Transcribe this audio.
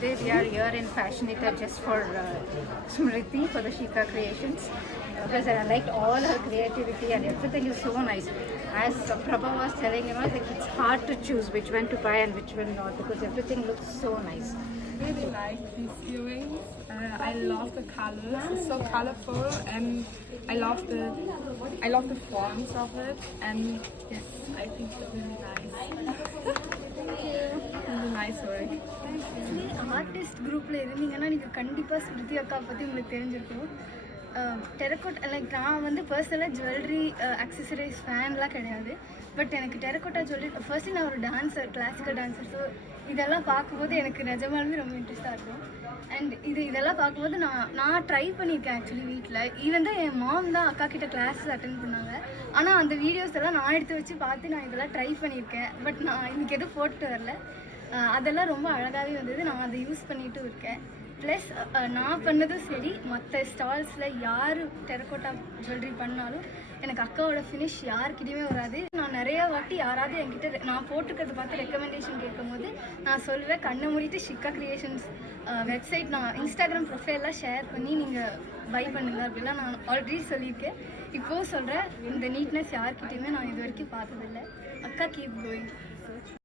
today we are here in Fashionita just for Smriti for the Shika creations. Because I liked all her creativity and everything is so nice. As Prabha was telling, like it's hard to choose which one to buy and which one not because everything looks so nice. I really like these earrings. I love the colors. It's so colorful, and I love the forms of it. And yes, I think it's really nice. Really nice work. Artist குரூப்பில் இருந்தீங்கன்னா நீங்கள் கண்டிப்பாக ஸ்மிருதி அக்கா பற்றி உங்களுக்கு தெரிஞ்சிருக்கும். Terracotta like நான் வந்து பர்சனலாக ஜுவல்லரி அக்சசரிஸ் ஃபேன்லாம் கிடையாது. பட் எனக்கு டெரக்கோட்டா ஜுவல்லரி ஃபர்ஸ்ட்டு நான் ஒரு டான்ஸர், கிளாசிக்கல் டான்ஸர். ஸோ இதெல்லாம் பார்க்கும்போது எனக்கு நிஜமாலுமே ரொம்ப இன்ட்ரெஸ்ட்டாக இருக்கும். அண்ட் இதெல்லாம் பார்க்கும்போது நான் ட்ரை பண்ணியிருக்கேன் ஆக்சுவலி வீட்டில். ஈவன் தான் என் மாம் தான் அக்கா கிட்ட கிளாஸஸ் அட்டென்ட் பண்ணாங்க. ஆனால் அந்த வீடியோஸ் எல்லாம் நான் எடுத்து வச்சு பார்த்து நான் இதெல்லாம் ட்ரை பண்ணியிருக்கேன். பட் நான் இன்றைக்கி எதுவும் போட்டுட்டு வரல. அதெல்லாம் ரொம்ப அழகாகவே வந்தது. நான் அதை யூஸ் பண்ணிகிட்டும் இருக்கேன். ப்ளஸ் நான் பண்ணதும் சரி, மற்ற ஸ்டால்ஸில் யார் டெரக்கோட்டா ஜுவல்லரி பண்ணாலும் எனக்கு அக்காவோட ஃபினிஷ் யாருக்கிட்டையுமே வராது. நான் நிறையா வாட்டி யாராவது என்கிட்ட நான் போட்டுக்கிறத பார்த்து ரெக்கமெண்டேஷன் கேட்கும் போது நான் சொல்லுவேன், கண்ணை மூடிட்டு ஷிக்கா கிரியேஷன்ஸ் வெப்சைட் நான் இன்ஸ்டாகிராம் ப்ரொஃபைல்லாம் ஷேர் பண்ணி நீங்கள் பை பண்ணுங்கள் அப்படிலாம் நான் ஆல்ரெடி சொல்லியிருக்கேன். இப்போது சொல்கிறேன், இந்த நீட்னஸ் யார்கிட்டையுமே நான் இது வரைக்கும் பார்த்ததில்லை. அக்கா கீப் கோயிங்.